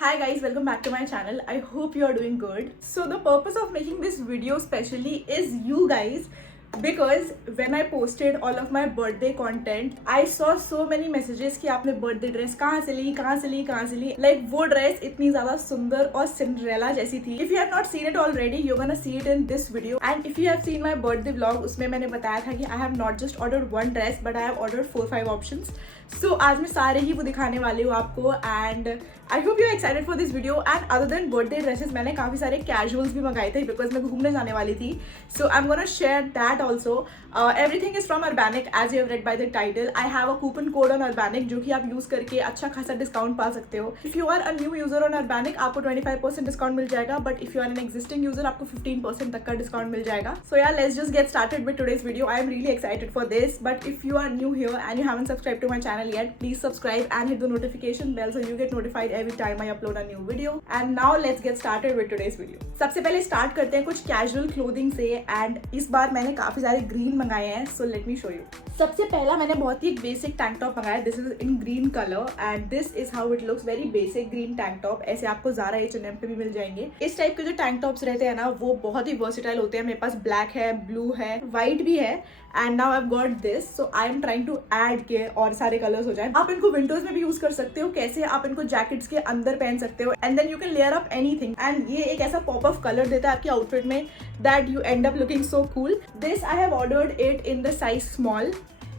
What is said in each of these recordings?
Hi guys, welcome back to my channel. I hope you are doing good. So the purpose of making this video specially is you guys, because when I posted all of my birthday content, I saw so many messages कि आपने birthday dress कहाँ से ली, कहाँ से ली, कहाँ से ली. Like वो dress इतनी ज़्यादा सुंदर और Cinderella जैसी थी. If you have not seen it already, you're gonna see it in this video. And if you have seen my birthday vlog, उसमें मैंने बताया था कि I have not just ordered one dress, but I have ordered 4-5 options. So आज मैं सारे ही वो दिखाने वाली हूँ आपको. And I hope you're excited for this video. And other than birthday dresses, मैंने काफ़ी सारे casuals भी मंगाए थे because मैं घूमने जाने वाली थी. So I'm gonna share that also. Everything is from Urbanic as you have read by the title. I have a coupon code on Urbanic जो कि आप यूज़ करके अच्छा खासा डिस्काउंट पा सकते हो. If you are a new user on Urbanic, आपको 25% डिस्काउंट मिल जाएगा. But if you are an existing user, आपको 15% तक का डिस्काउंट मिल जाएगा. So yeah, let's just get started with today's video. I am really excited for this. But if you are new here and you haven't subscribed to my channel yet, please subscribe and hit the notification bell so you get notified every time I upload a new video. And now let's get started with today's video. सबसे पहले start करते हैं कुछ casual clothing से. And इस बार मैंने काफ़ी सारे ग्रीन मंगाए हैं. So let me show you. सबसे पहला मैंने बहुत ही बेसिक टैंक टॉप मंगाया. This is in green colour and this is how it looks. Very basic green tank top. ऐसे आपको ज़ारा H&M पे भी मिल जाएंगे. इस टाइप के जो टैंक टॉप्स रहते हैं ना, वो बहुत ही वर्सेटाइल होते हैं. मेरे पास ब्लैक है, ब्लू है, वाइट भी है. And now I got this. So I am trying to add के और सारे कलर्स हो जाए. आप इनको विंटर्स में भी यूज कर सकते हो. कैसे आप इनको जैकेट्स के अंदर पहन सकते हो and then you can layer up anything. And ये एक ऐसा पॉप ऑफ कलर देता है आपके आउटफिट में that you and up looking so cool. This I have ordered it in the size small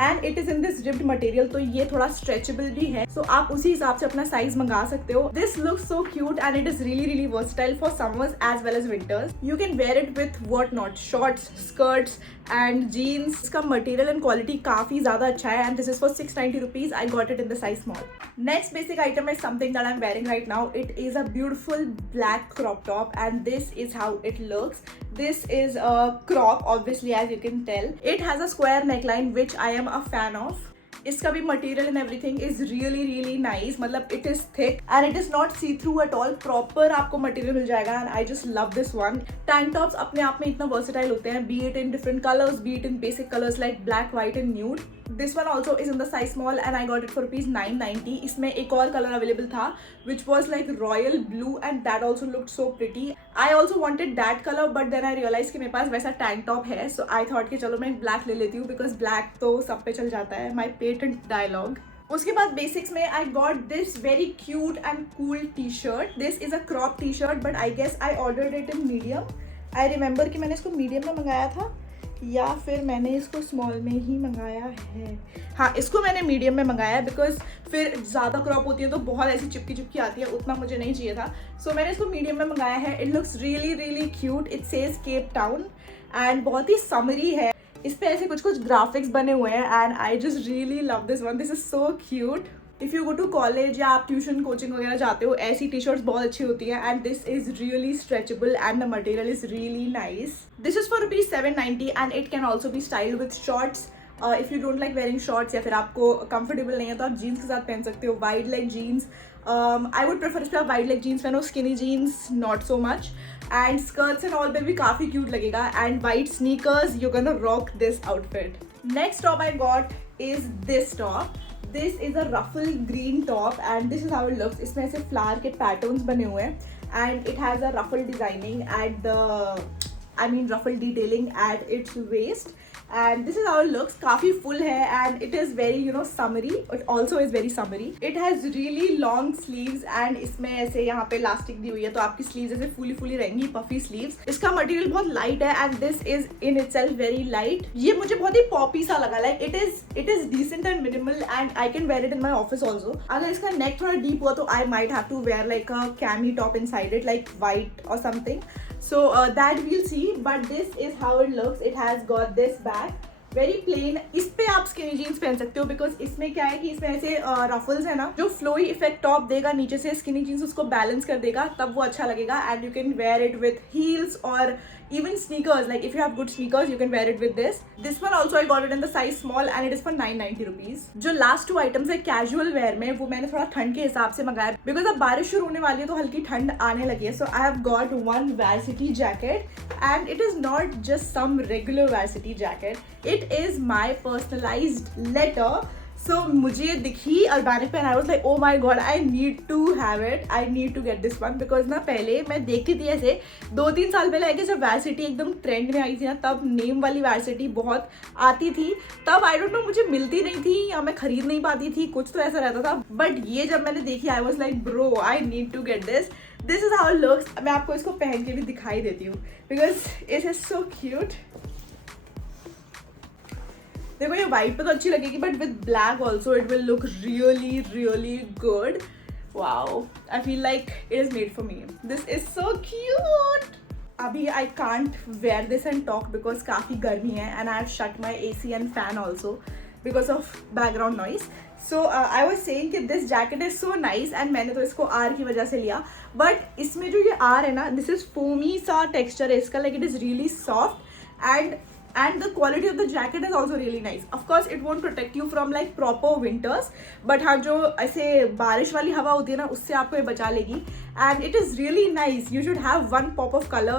and it is in this ribbed material. तो ये थोड़ा स्ट्रेचेबल भी है. सो आप उसी हिसाब से अपना साइज मंगा सकते हो. This looks so cute and it is really really versatile for summers as well as winters. You can wear it with what not, shorts, skirts and jeans. इसका मटेरियल एंड क्वालिटी काफी ज्यादा अच्छा है. And this is for 690 rupees. I got it in the size small. Next basic item is something that I'm wearing right now. It is a beautiful black crop top and this is how it looks. This is a crop, obviously, as you can tell. It has a square neckline which I am a fan of. इसका भी material and everything is really really nice. मतलब it is thick and it is not see through at all. Proper आपको material मिल जाएगा and I just love this one. Tank tops अपने आप में इतना वर्सेटाइल होते हैं, be it in different colours, be it in basic colours like black, white and nude. This one also is in the size small and I got it for ₹990. इसमें एक और colour available था which was like royal blue and that also looked so pretty. I also wanted that colour but then I realise कि मेरे पास वैसा tank top है. सो I thought कि चलो मैं ब्लैक ले लेती हूँ बिकॉज ब्लैक तो सब पे चल जाता है. My patent dialogue. उसके बाद बेसिक्स में I got this very cute and cool T shirt. This is a crop T shirt but I guess I ordered it in medium. I remember कि मैंने इसको मीडियम में मंगाया था या फिर मैंने इसको स्मॉल में ही मंगाया है. हाँ, इसको मैंने मीडियम में मंगाया बिकॉज फिर ज़्यादा क्रॉप होती है तो बहुत ऐसी चिपकी चिपकी आती है, उतना मुझे नहीं चाहिए था. सो मैंने इसको मीडियम में मंगाया है. It looks really really cute. It says Cape Town and बहुत ही समरी है. इस पे ऐसे कुछ कुछ ग्राफिक्स बने हुए हैं and I just really love this one. This is so cute. If you go to college या आप ट्यूशन कोचिंग वगैरह जाते हो, ऐसी टी शर्ट्स बहुत अच्छी होती हैं. And this is really stretchable and the material is really nice. This is for ₹790 and it can also be styled with shorts. If you don't like wearing shorts या फिर आपको कंफर्टेबल नहीं है तो आप जीन्स के साथ पहन सकते हो. Wide leg jeans, I would prefer इस पर आप वाइड लेग जीन्स पहनो. Skinny jeans not so much. And skirts and all पे भी काफ़ी क्यूट लगेगा. And white sneakers, you can rock this outfit. Next top I got is this top. This is a ruffle green top and this is how it looks. इसमें ऐसे flower के patterns बने हुए हैं and it has a रफल designing at the ruffle detailing at its waist. And this is how it looks. काफी full है and it is very summery. It also is very summery. It has really long sleeves and इसमें ऐसे यहाँ पे elastic दी हुई है तो आपकी sleeves ऐसे फूली रहेंगी, puffy sleeves. इसका मटेरियल बहुत लाइट है and this is in itself very light. ये मुझे बहुत ही पॉपी सा लगा. Like it is decent and minimal and I can wear it in my office also. अगर इसका नेक थोड़ा डीप हुआ तो I might have to wear like a cami top inside it, like white or something. So that we'll see, but this is how it looks. It has got this back, very plain. इस पे आप skinny jeans पहन सकते हो because इसमें क्या है कि इसमें ऐसे रफल्स है ना, जो फ्लोई इफेक्ट टॉप देगा नीचे से, स्किनी जीन्स उसको बैलेंस कर देगा, तब वो अच्छा लगेगा. And you can wear it with heels और even sneakers. Like if you have good sneakers, you can wear it with this. This one also I got it in the size small and it is for 990 rupees. जो last two items है casual wear में, वो मैंने थोड़ा ठंड के हिसाब से मंगाया बिकॉज अब बारिश शुरू होने वाली है तो हल्की ठंड आने लगी है. So I have got one varsity jacket and it is not just some regular varsity jacket. It is my personalized letter सो मुझे ये दिखी और मैंने पहना, I was like oh my God, I need to have it, I need to get this one. Because ना पहले मैं देखती थी ऐसे 2-3 साल पहले आई, जब वैरसिटी एकदम ट्रेंड में आई थी ना, तब नेम वाली वैरसिटी बहुत आती थी, तब आई डोंट नो मुझे मिलती नहीं थी या मैं खरीद नहीं पाती थी, कुछ तो ऐसा रहता था। बट ये जब मैंने देखी, I was like bro, I need to get this is how it looks. मैं आपको इसको पहन के भी दिखाई देती हूँ because it is so cute. देखो ये वाइट पे तो अच्छी लगेगी, but with black also it will look really really good. Wow, I feel like it is made for me. This is so cute. अभी I can't wear this and talk because काफ़ी गर्मी है and I have shut my AC and fan also because of background noise. So I was saying कि this jacket is so nice and मैंने तो इसको are की वजह से लिया, बट इसमें जो ये आर है ना, दिस इज फोमी सा टेक्स्चर है इसका, like it is really soft and the quality of the jacket is also really nice. Of course it won't protect you from like proper winters, but हाँ जो ऐसे बारिश वाली हवा होती है ना, उससे आपको ये बचा लेगी and it is really nice. You should have one pop of color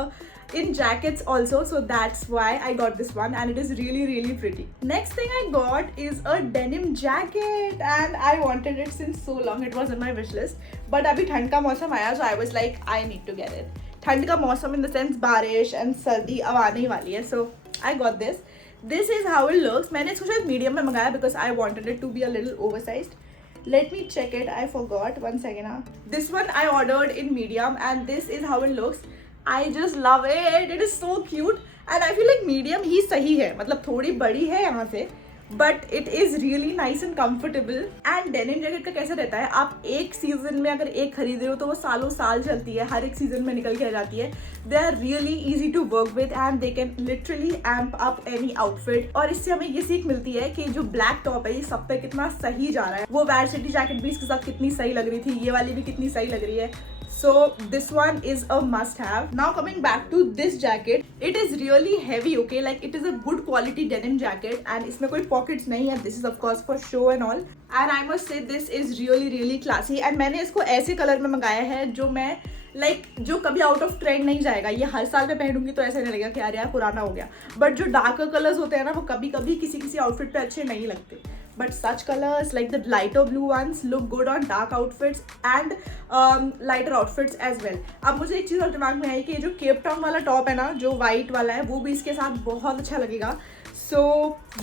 in jackets also, so that's why I got this one and it is really really pretty. Next thing I got is a denim jacket and I wanted it since so long. It was on my wish list, but अभी ठंड का मौसम आया, so I was like I need to get it. ठंड का मौसम in the sense बारिश and सर्दी अब आने ही वाली है, सो I got this. This is how it looks. मैंने इसको शायद मीडियम में मंगाया because I wanted it to be a little oversized. Let me check it. I forgot. One second. This one I ordered in medium and this is how it looks. I just love it. It is so cute and I feel like medium ही सही है, मतलब थोड़ी बड़ी है यहाँ से, but it is really nice and comfortable. And denim jacket का कैसा रहता है, आप एक सीजन में अगर एक खरीद रहे हो तो वो सालों साल चलती है, हर एक सीजन में निकल के आ जाती है। They are really easy to work with and they can literally amp up any outfit. और इससे हमें ये सीख मिलती है कि जो ब्लैक टॉप है ये सब पे कितना सही जा रहा है। वो वैरसिटी जैकेट भी इसके साथ कितनी सही लग रही थी, ये वाली भी कितनी सही लग रही है। So this one is a must have. Now coming back to this jacket, it is really heavy, okay? Like it is a good quality denim jacket and इसमें कोई pockets नहीं है. This is of course for show and all. And I must say this is really really classy. And मैंने इसको ऐसे colour में मंगाया है जो मैं जो कभी आउट ऑफ ट्रेंड नहीं जाएगा। ये हर साल में पहनूंगी तो ऐसा नहीं लगेगा कि यार पुराना हो गया। बट जो डार्कर कलर्स होते हैं ना, वो कभी कभी किसी आउटफिट पे अच्छे नहीं लगते। But such colors like the lighter blue ones look good on dark outfits and lighter outfits as well. अब मुझे एक चीज़ और दिमाग में आई कि जो केप टाउन वाला टॉप है ना, जो वाइट वाला है, वो भी इसके साथ बहुत अच्छा लगेगा। So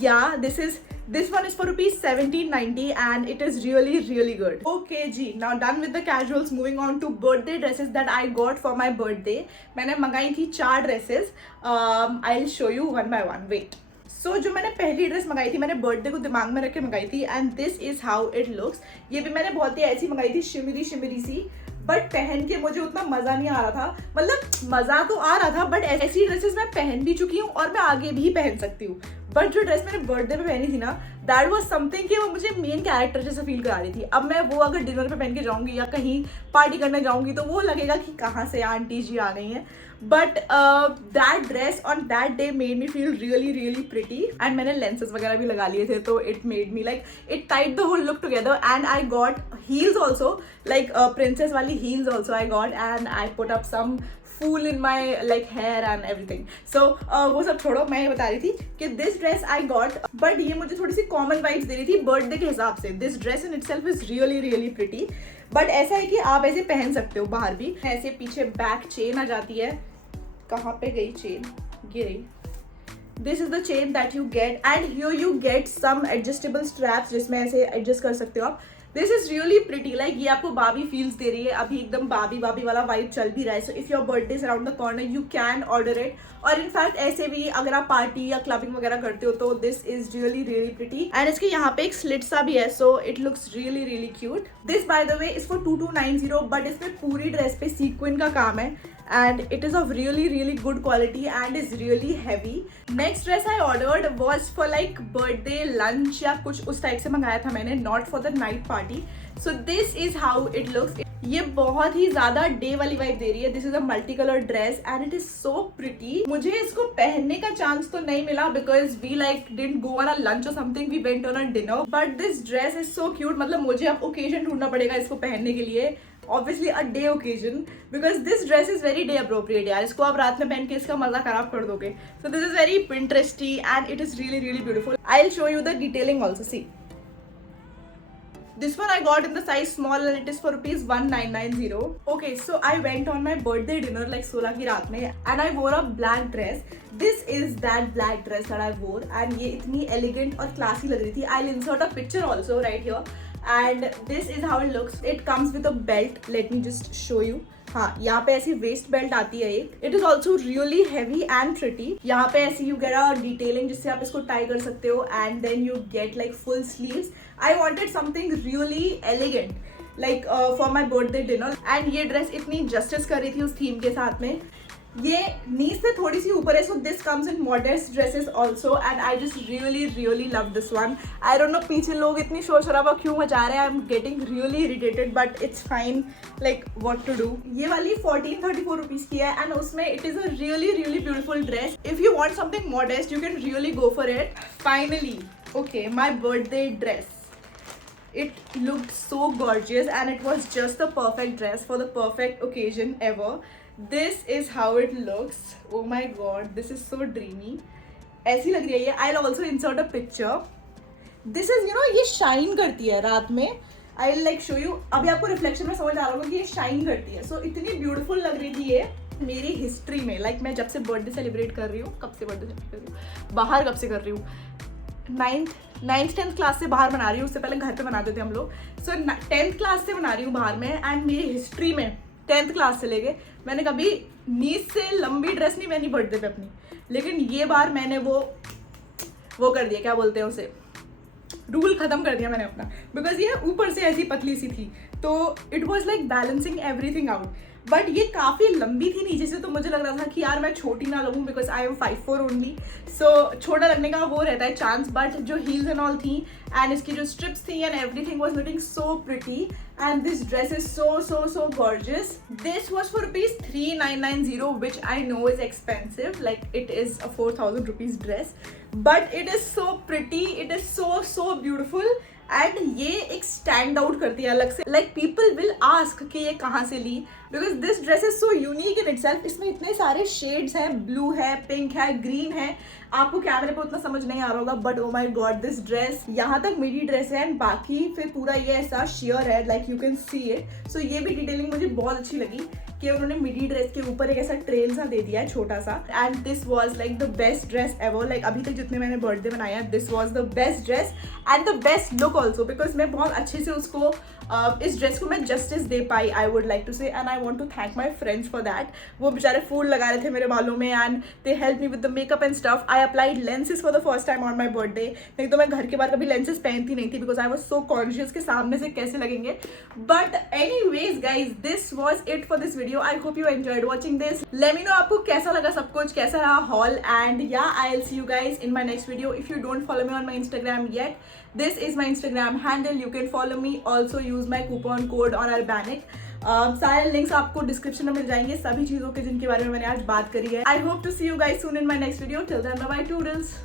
yeah, this one is for rupees 1790 and it is really really good. Okay ji, now done with the casuals, moving on to birthday dresses that I got for my birthday. मैंने मंगाई थी 4 dresses. I'll show you one by one. Wait. सो जो मैंने पहली dress मंगाई थी, मैंने birthday को दिमाग में रख के मंगाई थी and this is how it looks. ये भी मैंने बहुत ही ऐसी मंगाई थी, शिमरी सी, बट पहन के मुझे उतना मज़ा नहीं आ रहा था। मतलब मज़ा तो आ रहा था, बट ऐसी ड्रेसेस मैं पहन भी चुकी हूँ और मैं आगे भी पहन सकती हूँ। बट जो ड्रेस मैंने बर्थडे पे पहनी थी ना, दैट वॉज समथिंग कि वो मुझे मेन कैरेक्टर जैसा फील करा रही थी। अब मैं वो अगर डिनर पे पहन के जाऊँगी या कहीं पार्टी करने जाऊँगी तो वो लगेगा कि कहाँ से आंटी जी आ गई हैं। But that dress on that day made me feel really really pretty and मैंने लेंसेज वगैरह भी लगा लिए थे, तो it made me like it tight the whole look together. And I got heels also, like princess वाली heels also I got and I put up some फूल in my like hair and everything. So वो सब छोड़ो, मैं ये बता रही थी कि this dress I got, but ये मुझे थोड़ी सी कॉमन वाइब्स दे रही थी बर्थडे के हिसाब से। This dress in itself is really really pretty, but ऐसा है कि आप ऐसे पहन सकते हो बाहर भी। ऐसे पीछे बैक चेन आ जाती है, कहाँ पे गई चेन, गिरी। This is the chain that you get and here you get some adjustable straps जिसमें ऐसे एडजस्ट कर सकते हो आप। This is really pretty, like ये आपको बाबी फील्स दे रही है। अभी एकदम बाबी वाला वाइब चल भी रहा है। So if your birthday is around the corner you can order it. और इनफैक्ट ऐसे भी अगर आप पार्टी या क्लबिंग वगैरह करते हो तो this is really really pretty. And इसके यहाँ पे एक स्लिट सा भी है, so it looks really really cute. This by the way is for 2290, but इसमें पूरी ड्रेस पे सीक्वेंस का काम है and it is of really really good quality and is really heavy. Next dress I ordered was for like birthday lunch या कुछ उस type से मंगाया था मैंने, not for the night party. So this is how it looks. ये बहुत ही ज्यादा डे वाली वाइब दे रही है। This is a multi colour dress and it is so pretty. मुझे इसको पहनने का चांस तो नहीं मिला because we like didn't go on a lunch और something, we went on a dinner, but this dress is so cute. मतलब मुझे अब ओकेजन ढूंढना पड़ेगा इसको पहनने के लिए, obviously a day occasion, because this dress is very day appropriate यार। इसको आप रात में पहन के इसका मजा खराब कर दोगे। So this is very Pinteresty and it is really really beautiful. I will show you the detailing also. See This one I got in the size small and it is for rupees 1990. Okay, so I went on my birthday dinner like 16 की रात में and I wore a black dress. This is that black dress that I wore and ये इतनी elegant और classy लग रही थी. I'll insert a picture also right here and this is how it looks. It comes with a belt. Let me just show you. हाँ, यहाँ पे ऐसी वेस्ट बेल्ट आती है एक. It is also really heavy and pretty. यहाँ पे ऐसी यू गेट अ डिटेलिंग जिससे आप इसको टाई कर सकते हो and then you get like full sleeves. I wanted something really elegant like for my birthday dinner and ये ड्रेस इतनी जस्टिस कर रही थी उस थीम के साथ में. ये नीज से थोड़ी सी ऊपर है, so this comes in modest dresses also and I just really love this one. I don't know पीछे लोग इतनी शोर शराबा क्यों मचा रहे हैं. I am getting really irritated but it's fine, like what to do. ये वाली 1434 रुपीज की है एंड उसमें it is a really beautiful dress. If you want something modest you can really go for it. Finally okay, my birthday dress. It looked so gorgeous and it was just the perfect dress for the perfect occasion ever. This is how it looks. Oh my god, this is so dreamy. ऐसी लग रही है ये. I'll also insert a picture. This is, you know, ये shine करती है रात में. I'll like show you. अभी आपको रिफ्लेक्शन में समझ आ रहा होगा कि ये शाइन करती है. So इतनी ब्यूटीफुल लग रही थी ये. मेरी हिस्ट्री में लाइक मैं जब से बर्थडे सेलिब्रेट कर रही हूँ, कब से बर्थडे सेलिब्रेट कर रही हूँ, बाहर कब से कर रही हूँ, 9th 10th क्लास से बाहर बना रही हूँ. उससे पहले घर पे बनाते थे हम लोग. सो 10th क्लास से बना रही हूँ बाहर में एंड मेरी हिस्ट्री में 10th क्लास से लेके मैंने कभी नीज से लंबी ड्रेस नहीं पहनी बर्थडे पे अपनी. लेकिन ये बार मैंने वो कर दिया, क्या बोलते हैं उसे, रूल खत्म कर दिया मैंने अपना. बिकॉज ये ऊपर से ऐसी पतली सी थी तो it was like balancing everything out. But ये काफ़ी लंबी थी नीचे से तो मुझे लग रहा था कि यार मैं छोटी ना लगूँ बिकॉज आई एम 5'4" ओनली. सो छोटा लगने का वो रहता है चांस. बट जो हील्स एंड ऑल थी एंड इसकी जो स्ट्रिप्स थी and everything was looking so pretty and this dress is so gorgeous. This was for rupees 3990 which I know is expensive, like it is a 4000 rupees dress but it is so pretty, it is so beautiful and ये एक stand out करती है अलग से. Like people will ask कि ये कहाँ से ली because this dress is so unique in itself. इसमें इतने सारे शेड्स हैं, ब्लू है, पिंक है, ग्रीन है. आपको कैमरे पे उतना समझ नहीं आ रहा होगा but oh my God this dress. यहाँ तक मिडी ड्रेस है एंड बाकी फिर पूरा ये ऐसा शेयर है, like you can see it. So ये भी डिटेलिंग मुझे बहुत अच्छी लगी कि उन्होंने मिडी ड्रेस के ऊपर एक ऐसा ट्रेल सा दे दिया है छोटा सा. And this was like the best dress ever. Like अभी तक जितने मैंने बर्थडे बनाया this was the best dress and the best look also because मैं बहुत अच्छे से उसको इस ड्रेस को मैं जस्टिस दे पाई, I would like to say. And I want to thank my friends for that. वो बेचारे फूल लगा रहे थे मेरे बालों में and they help me with the makeup and stuff. I applied lenses for the first time on my birthday. नहीं तो मैं घर के बाहर कभी लेंसेज पहनती नहीं थी because I was so conscious के सामने से कैसे लगेंगे. But any ways guys this was it for this video. I hope you enjoyed watching this. Let me know आपको कैसा लगा सब कुछ, कैसा रहा हॉल. एंड या I will see you guys in my next video. If you don't follow me on my Instagram yet, this is my Instagram handle. You can follow me. Also use my coupon code on Urbanic. सारे links आपको description में मिल जाएंगे सभी चीज़ों के जिनके बारे में मैंने आज बात करी है. I hope to see you guys soon in my next video. Till then, bye bye toodles.